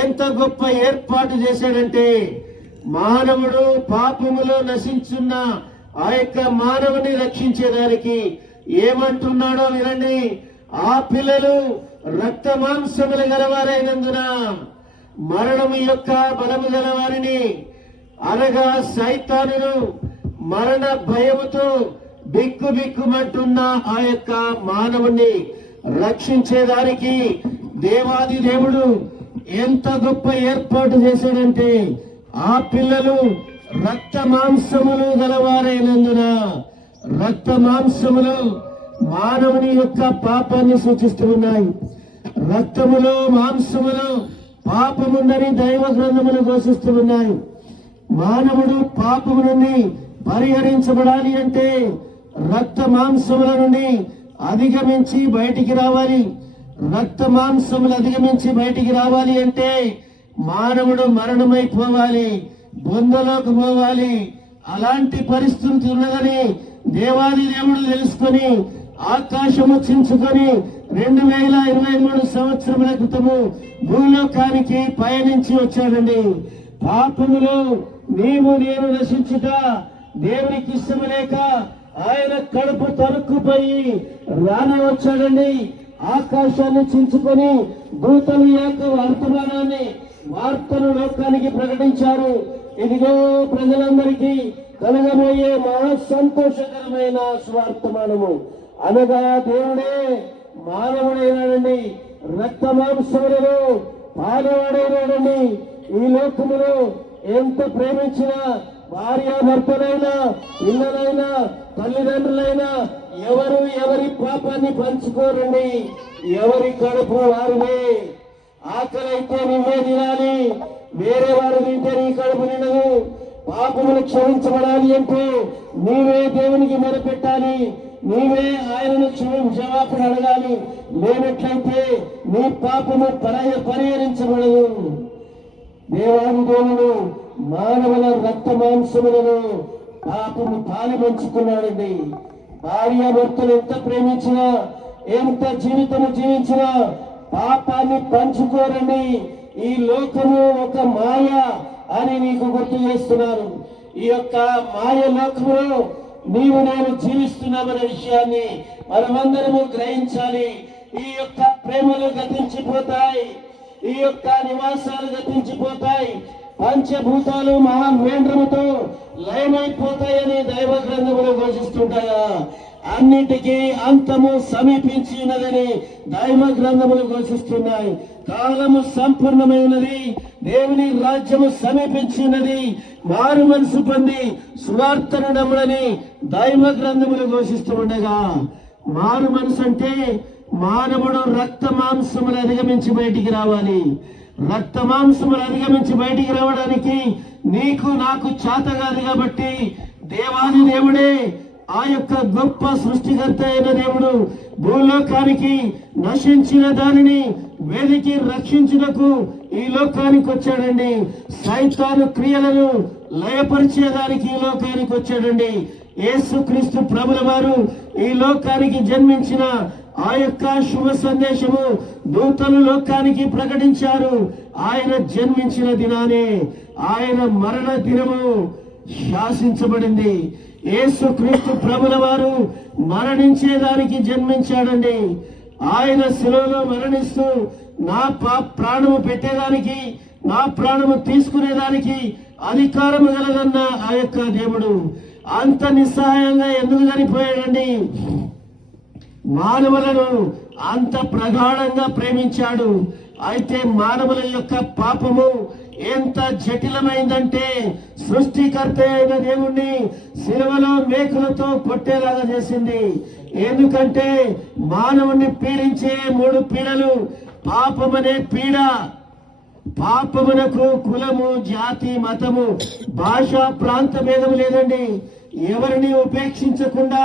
ఎంత గొప్ప ఏర్పాటు చేశాడంటే మానవుడు పాపములో నశించున్న ఆ యొక్క మానవుని రక్షించేదానికి ఏమంటున్నాడో వినండి ఆ పిల్లలు రక్త మాంసములు గలవారైనందున మరణము యొక్క బలము గలవారిని అనగా సైతానును మరణ భయముతో బిక్కుబిక్కుమంటున్న ఆ యొక్క మానవుణ్ణి రక్షించేదానికి దేవాది దేవుడు ఎంత గొప్ప ఏర్పాటు చేశాడంటే ఆ పిల్లలు రక్త మాంసములు గలవారైనందున రక్త మాంసములు మానవుని యొక్క పాపాన్ని సూచిస్తూ ఉన్నాయి రక్తములో మాంసములో పాపముందని దైవ గ్రంథములు ఘోషిస్తూ ఉన్నాయి మానవుడు పాపము నుండి పరిహరించబడాలి అంటే రక్త మాంసముల నుండి అధిగమించి బయటికి రావాలి రక్త మాంసములు అధిగమించి బయటికి రావాలి అంటే మానవుడు మరణమైపోవాలి బొందలోకి పోవాలి అలాంటి పరిస్థితి ఉన్నదని దేవాది దేవుడు తెలుసుకొని ఆకాశము చించుకొని 2023 సంవత్సరముల క్రితము భూలోకానికి పయనించి వచ్చాడండి పాపములో నేను నశించుట దేవునికి ఇష్టం లేక ఆయన కడుపు తరుక్కుపోయి రాని వచ్చాడండి. ఆకాశాన్ని చించుకొని దూతల యొక్క వార్తను లోకానికి ప్రకటించారు. ఇదిగో ప్రజలందరికీ కలగబోయే మహా సంతోషకరమైన స్వార్థమానము అనగా దేవుడే మానవుడైనాడండి, రక్త మాంసములలో పాలవాడైనాడండి. ఈ లోకములో ఎంత ప్రేమించినా భార్యాభర్తలైనా పిల్లలైనా తల్లిదండ్రులైనా ఎవరి పాపాన్ని పంచుకోరండి. ఎవరి కడుపు వారినే. ఆకలి అయితే నువ్వే తినాలి, వేరే వారు తింటే నీ కడుపు నిండదు. పాపములు క్షమించబడాలి అంటే నీవే దేవునికి మొదలుపెట్టాలి, నీవే ఆయనను క్షమాపణ అడగాలి. లేనట్లయితే నీ పాపము పరిహరించబడదు. దేవాది దేవుడు మానవుల రక్త మాంసములను పాపము పాలి పంచుకున్నాడండి. భార్యాభర్తలు ఎంత ప్రేమించినా ఎంత జీవితము జీవించినా పాపాన్ని పంచుకోరండి. ఈ లోకము ఒక మాయ అని నీకు గుర్తు చేస్తున్నారు. ఈ యొక్క మాయ లోకములో నీవు నేను జీవిస్తున్నామనే విషయాన్ని మనమందరము గ్రహించాలి. ఈ యొక్క ప్రేమలు గతించిపోతాయి, ఈ యొక్క నివాసాలు గతించిపోతాయి, పంచభూతాలు మహావేంద్రముతో లయమైపోతాయని దైవ గ్రంథములు ఘోషిస్తుంటాయా? అన్నిటికీ అంతము సమీపించి ఉన్నదని దైవ గ్రంథములు ఘోషిస్తున్నాయి. కాలము సంపూర్ణమైనది, దేవుని రాజ్యము సమీపించి ఉన్నది, మారు మనసు పొంది సువార్తను నమ్ములని దైవ గ్రంథములు ఘోషిస్తూ ఉండగా, మారు మనసు అంటే మానవుడు రక్త మాంసములు అధిగమించి బయటికి రావాలి. రక్త మాంసములు అధిగమించి బయటికి రావడానికి నీకు నాకు చేత కాదు కాబట్టి దేవాది దేవుడే, ఆ యొక్క గొప్ప సృష్టికర్త అయిన దేవుడు భూలోకానికి నశించిన దానిని వేదికి రక్షించుటకు ఈ లోకానికి వచ్చాడండి. సైతాను క్రియలను లయపరిచేదానికి ఈ లోకానికి వచ్చాడండి. యేసుక్రీస్తు ప్రభుల వారు ఈ లోకానికి జన్మించిన ఆ యొక్క శుభ సందేశము దూతలు లోకానికి ప్రకటించారు. ఆయన జన్మించిన దినానే ఆయన మరణ దినము శాసించబడింది. యేసుక్రీస్తు ప్రభుల వారు మరణించేదానికి జన్మించాడండి. ఆయన శిలువలో మరణిస్తూ నా ప్రాణము పెట్టేదానికి, నా ప్రాణము తీసుకునేదానికి అధికారము గలదన్న ఆ యొక్క దేవుడు అంత నిస్సహాయంగా ఎందుకు చనిపోయాడండి? మానవులను అంత ప్రగాఢంగా ప్రేమించాడు. అయితే మానవుల యొక్క పాపము ఎంత జటిలమైందంటే సృష్టికర్త అయిన దేవుణ్ణి శిలువలో మేకులతో కొట్టేలాగా చేసింది. ఎందుకంటే మానవుణ్ణి పీడించే 3 పీడలు. పాపమనే పీడ, పాపమునకు కులము, జాతి, మతము, భాష, ప్రాంత భేదము లేదండి. ఎవరిని ఉపేక్షించకుండా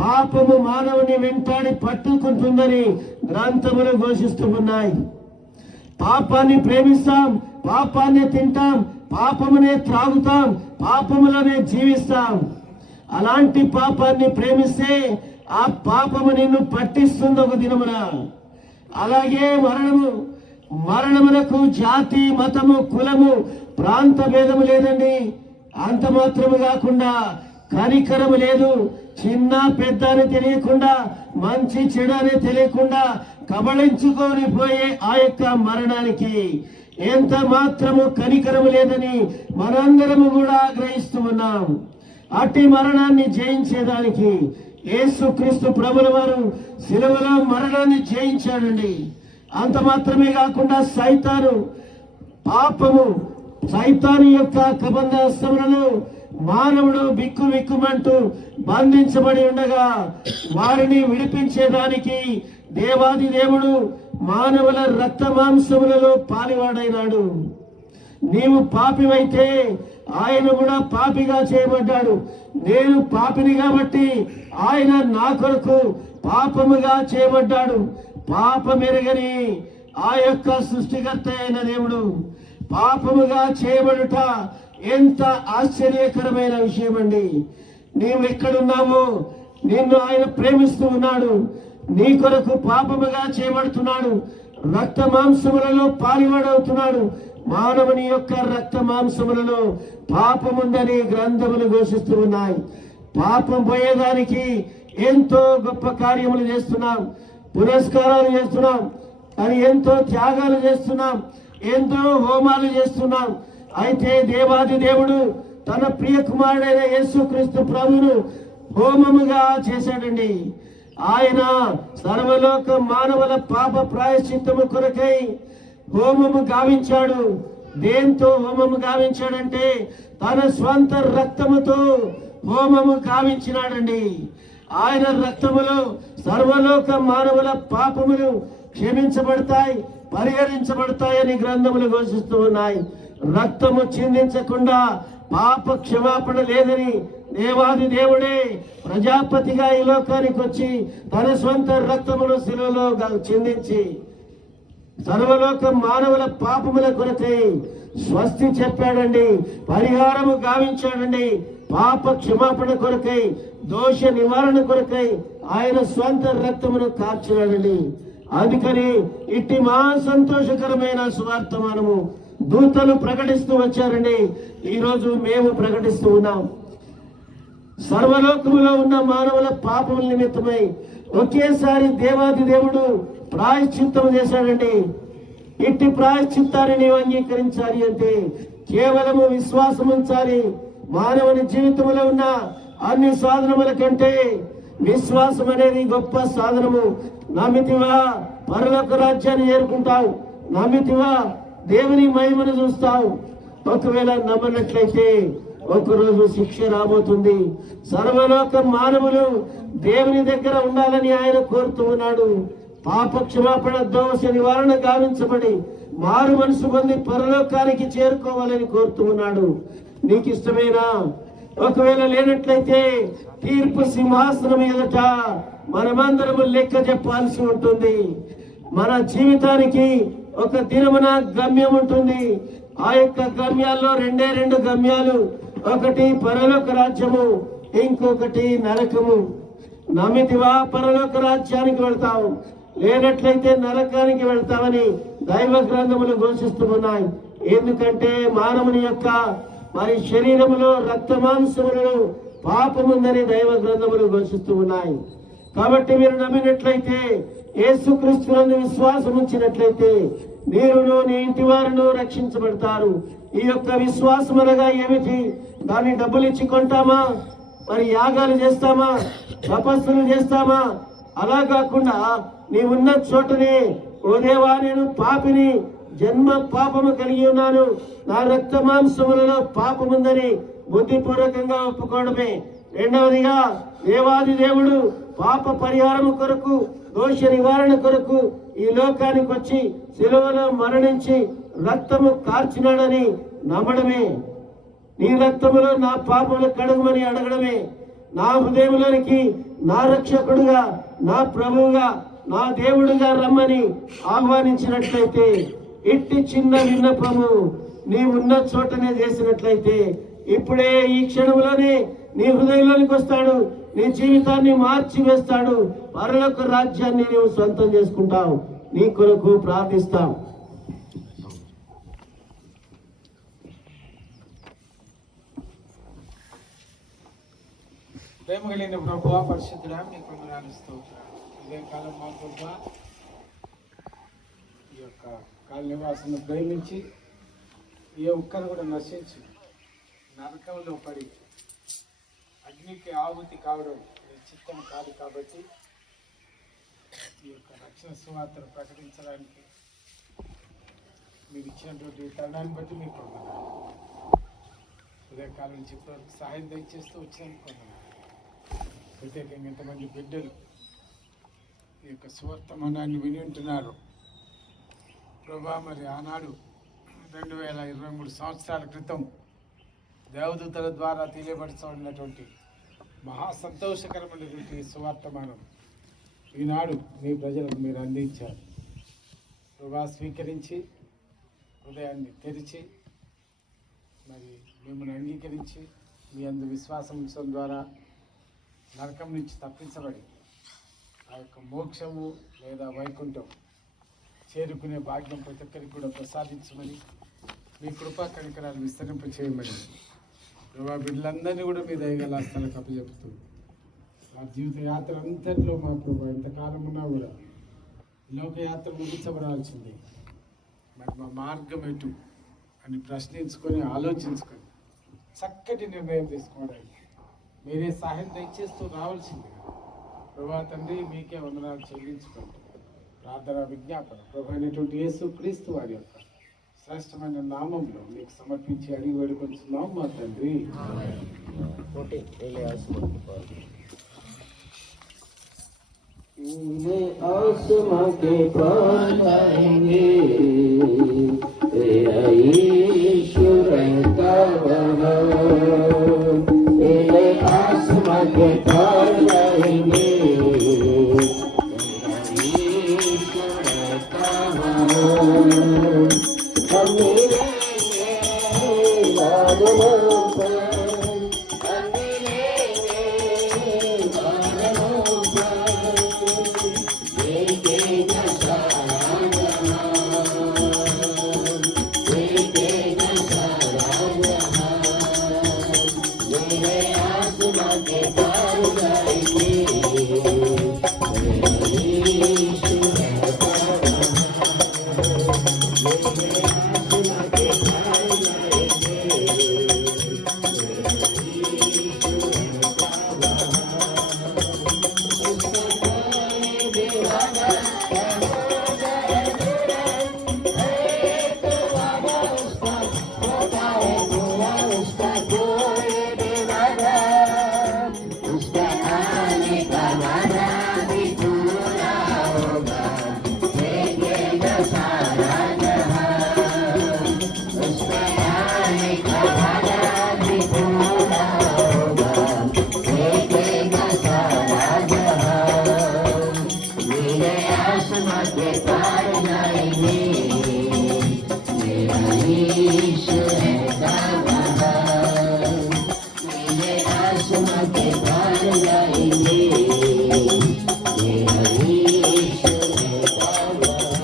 పాపము మానవుని వెంటాడి పట్టుకుంటుందని గ్రంథములు ఘోషిస్తూ ఉన్నాయి. పాపాన్ని ప్రేమిస్తాం, పాపాన్ని తింటాం, పాపమునే త్రాగుతాం, పాపములనే జీవిస్తాం. అలాంటి పాపాన్ని ప్రేమిస్తే ఆ పాపము నిన్ను పట్టిస్తుంది ఒక దినమున. అలాగే మరణమునకు జాతి, మతము, కులము, ప్రాంత భేదము లేదండి. అంత మాత్రము కాకుండా కనికరము లేదు. చిన్న పెద్ద అని తెలియకుండా, మంచి చెడు అని తెలియకుండా కబళించుకొని పోయే ఆ యొక్క మరణానికి ఎంత మాత్రము కనికరము లేదని మనందరము కూడా గ్రహిస్తూ ఉన్నాం. అట్టి మరణాన్ని జయించేదానికి యేసుక్రీస్తు ప్రభుల వారు శిలువలో మరణాన్ని జయించాడండి. అంత మాత్రమే కాకుండా సైతాను యొక్క కబంధస్తములను మానవుడు బిక్కుమంటూ బంధించబడి ఉండగా వారిని విడిపించేదానికి దేవాది దేవుడు మానవుల రక్త మాంసములలో పాలివాడైనాడు. నీవు పాపివైతే ఆయన కూడా పాపిగా చేయబడ్డాడు. నేను పాపిని కాబట్టి ఆయన నా కొరకు పాపముగా చేయబడ్డాడు. పాపమెరగని ఆ యొక్క సృష్టికర్త అయిన దేవుడు పాపముగా చేయబడుట ఎంత ఆశ్చర్యకరమైన విషయం అండి. నీవు ఎక్కడున్నావో నిన్ను ఆయన ప్రేమిస్తూ ఉన్నాడు. నీ కొరకు పాపముగా చేయబడుతున్నాడు. రక్త మాంసములలో పాలివాడవుతున్నాడు. మానవుని యొక్క రక్త మాంసములలో పాపముందని గ్రంథములు ఘోషిస్తూ ఉన్నాయి. పాపం పోయేదానికి ఎంతో గొప్ప కార్యములు చేస్తున్నాం, పురస్కారాలు చేస్తున్నాం, కానీ ఎంతో త్యాగాలు చేస్తున్నాం, ఎంతో హోమాలు చేస్తున్నాం. అయితే దేవాది దేవుడు తన ప్రియ కుమారుడైన యేసుక్రీస్తు ప్రభువును హోమముగా చేశాడండి. ఆయన సర్వలోక మానవుల పాప ప్రాయశ్చిత్తము కొరకై హోమము గావించాడు. దేంతో హోమము గావించాడంటే తన స్వంత రక్తముతో హోమము గావించినాడండి. ఆయన రక్తములో సర్వలోక మానవుల పాపములు క్షమించబడతాయి, పరిహరించబడతాయని గ్రంథములు ఘోషిస్తూ ఉన్నాయి. రక్తము చిందించకుండా పాప క్షమాపణ లేదని దేవాది దేవుడే ప్రజాపతిగా ఈ లోకానికి వచ్చి తన స్వంత రక్తమును శిలువలో చిందించి సర్వలోక మానవుల పాపముల కొరకై స్వస్తి చెప్పాడండి, పరిహారము గావించాడండి. పాప క్షమాపణ కొరకై, దోష నివారణ కొరకై ఆయన స్వంత రక్తమును కార్చినాడండి. అందుకని ఇట్టి మహా సంతోషకరమైన సువార్తమానము దూతలు ప్రకటిస్తూ వచ్చారండి. ఈరోజు మేము ప్రకటిస్తూ ఉన్నాం. సర్వలోకములో ఉన్న మానవుల పాపముల నిమిత్తమై ఒకేసారి దేవాది దేవుడు ప్రాయశ్చిత్తము చేశాడండి. ఇట్టి ప్రాయశ్చిత్తాన్ని నీవు అంగీకరించాలి అంటే కేవలము విశ్వాసం ఉంచాలి. మానవుని జీవితంలో ఉన్న అన్ని సాధనముల కంటే విశ్వాసం అనేది గొప్ప సాధనము. నమ్మితివా పరలోక రాజ్యాన్ని చేరుకుంటావు, నమ్మితివా దేవుని మహిమను చూస్తావు. ఒకవేళ నమ్మనట్లయితే ఒకరోజు శిక్ష రాబోతుంది. సర్వలోక మానవులు దేవుని దగ్గర ఉండాలని ఆయన కోరుతూ ఉన్నాడు. పాప క్షమాపణ, దోష నివారణ గావించబడి మారు మనసు పొంది పరలోకానికి చేరుకోవాలని కోరుతూ ఉన్నాడు. నీకు ఇష్టమేనా? ఒకవేళ లేనట్లయితే తీర్పు సింహాసనం ఎదుట మనమందరము లెక్క చెప్పాల్సి ఉంటుంది. మన జీవితానికి ఒక దినమున గమ్యం ఉంటుంది. ఆ యొక్క గమ్యాల్లో రెండు గమ్యాలు. ఒకటి పరలోక రాజ్యము, ఇంకొకటి నరకము. నమ్మితివా పరలోక రాజ్యానికి వెళ్తావు, లేనట్లయితే నరకానికి వెళ్తామని దైవ గ్రంథములు ఘోషిస్తూ ఉన్నాయి. ఎందుకంటే మానవుని యొక్క మరి శరీరములో రక్త మాంసములలో పాపముందని దైవ గ్రంథములు ఘోషిస్తూ ఉన్నాయి. కాబట్టి మీరు నమ్మినట్లయితే, యేసుక్రీస్తునందు విశ్వాసం ఉంచినట్లయితే మీరును నీ ఇంటి వారును రక్షించబడతారు. ఈ యొక్క విశ్వాసం అనగా ఏమిటి? దాన్ని డబ్బులు ఇచ్చి కొంటామా? మరి యాగాలు చేస్తామా? తపస్సులు చేస్తామా? అలా కాకుండా నీవున్న చోటనే, ఓ దేవా నేను పాపిని, జన్మ పాపము కలిగి ఉన్నాను, నా రక్త మాంసములలో పాపముందని బుద్ధిపూర్వకంగా ఒప్పుకోవడమే. రెండవదిగా దేవాది దేవుడు పాప పరిహారము కొరకు, దోష నివారణ కొరకు ఈ లోకానికి వచ్చి శిలువలో మరణించి రక్తము కార్చినాడని నమ్మడమే. నీ రక్తములో నా పాపములు కడుగుమని అడగడమే. నా హృదయంలోనికి నా రక్షకుడుగా, నా ప్రభువుగా, నా దేవుడుగా రమ్మని ఆహ్వానించినట్లయితే, ఇట్టి చిన్న విన్నపము నీవున్న చోటనే చేసినట్లయితే ఇప్పుడే ఈ క్షణంలోనే నీ హృదయంలోనికి వస్తాడు, నీ జీవితాన్ని మార్చి వేస్తాడు. పరలోక రాజ్యాన్ని నీవు సొంతం చేసుకుంటావు. నీ కొరకు ప్రార్థిస్తాం. ప్రేమ కలిగిన ప్రభువా, పరిశుద్ధుడా, మీకు వందనాలు స్తోత్రాలు. ఇదే కాలం మా ప్రభువా, ఈ యొక్క కాల నివాసాన్ని ప్రేమించి ఏ ఒక్కరు కూడా నశించి నరకంలో పడి అగ్నికి ఆహుతి కావడం మీ చిత్తం కాదు. కాబట్టి ఈ యొక్క రక్షణ సువార్తను ప్రకటించడానికి మీరు ఇచ్చినటువంటి తరుణాన్ని బట్టి మీకు వందనాలు. ఉదయకాలం నుంచి ఇప్పటివరకు సహాయం దయచేస్తూ వచ్చినందుకు వందనాలు. ప్రత్యేకంగా ఎంతమంది బిడ్డలు ఈ యొక్క సువర్తమానాన్ని విని ఉంటున్నారు ప్రభా. మరి ఆనాడు 2023 సంవత్సరాల క్రితం దేవదూతల ద్వారా తెలియపరచబడినటువంటి మహా సంతోషకరమైనటువంటి సువార్తమానం ఈనాడు మీ ప్రజలకు మీరు అందించారు ప్రభా. స్వీకరించి హృదయాన్ని తెరిచి మరి మిమ్మల్ని అంగీకరించి మీ అందు విశ్వాసం ఉంచడం ద్వారా నరకం నుంచి తప్పించబడి ఆ యొక్క మోక్షము లేదా వైకుంఠం చేరుకునే భాగ్యం ప్రతి ఒక్కరికి కూడా ప్రసాదించమని మీ కృపా కనికరాలు విస్తరింప చేయమని ప్రభా బిడ్డలందరినీ కూడా మీ దయగల హస్తాలకు అప్పచెప్తూ మా జీవిత యాత్ర అంతట్లో మా ప్రభా ఎంతకాలం ఉన్నా కూడా లోకయాత్ర ముగించబడాల్సింది. మరి మా మార్గం ఎటు అని ప్రశ్నించుకొని ఆలోచించుకొని చక్కటి నిర్ణయం తీసుకోవడానికి మీరే సహాయం దయచేస్తూ రావాల్సిందిగా ప్రభా తండ్రి మీకే వందనాలు చెల్లించుకోండి. ప్రార్థన విజ్ఞాపన ప్రభు అయినటువంటి యేసు క్రీస్తు వారి యొక్క శ్రేష్టమైన నామంలో మీకు సమర్పించి అడిగి వేడుకొంటున్నాం మా తండ్రి. आसमां के पार जाएंगे, तेरा यीशु रहता वहाँ। तेरे आसमां के पार जाएंगे, तेरा यीशु रहता वहाँ। हम मिलेंगे बादलों पर, हम मिलेंगे बादलों पर, देखेगा सारा जहां, देखेगा सारा जहां। मेरे आसमां के पार जाएंगे, मेरा यीशु रहता वहाँ। मेरे आसमां के पार जाएंगे, मेरा यीशु रहता वहाँ। उसका कोई दीवाना है, होता है तुरंत, एक वादा उसका होता है पूरा। उसका कोई दीवाना, उसका आने का वादा भी पूरा होगा। देखेगा सारा जहां, उसका आने का वादा भी पूरा होगा। देखेगा सारा जहां, मेरे आसमां के पार जाएंगे, मेरा यीशु रहता वहाँ। मेरे आसमां के पार जाएंगे, मेरा यीशु रहता वहाँ।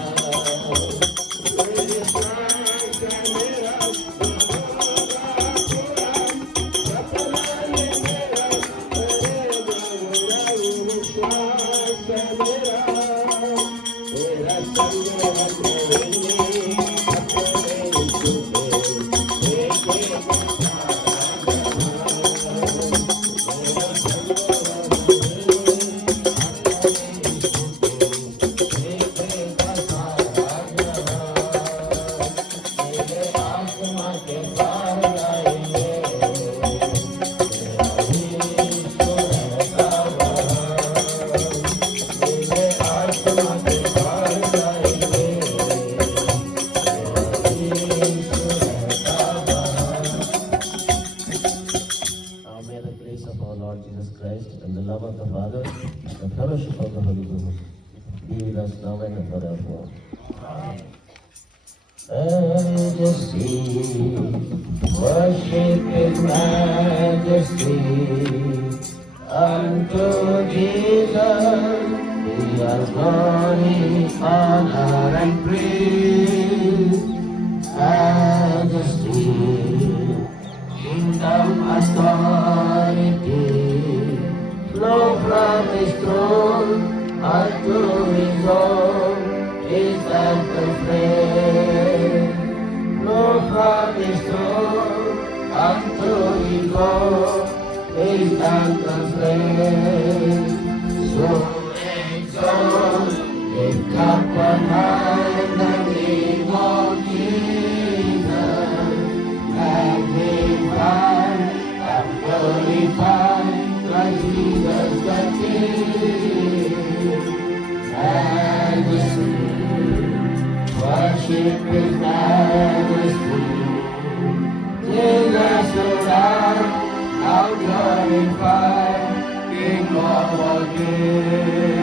May the grace of our Lord Jesus Christ and the love of the Father, the fellowship of the Holy Ghost be with us now and forevermore. Majesty, worship His majesty. Unto Jesus He has glory, honor, and praise. Majesty, kingdom, authority, flow from His throne unto His own. His anthem flame, flow from His throne unto His own. His anthem flame, so exalt, lift up on high the name of Jesus. Magnify and glorify Christ Jesus the King. Majesty, worship His majesty. Jesus around, now glorify King of all kings.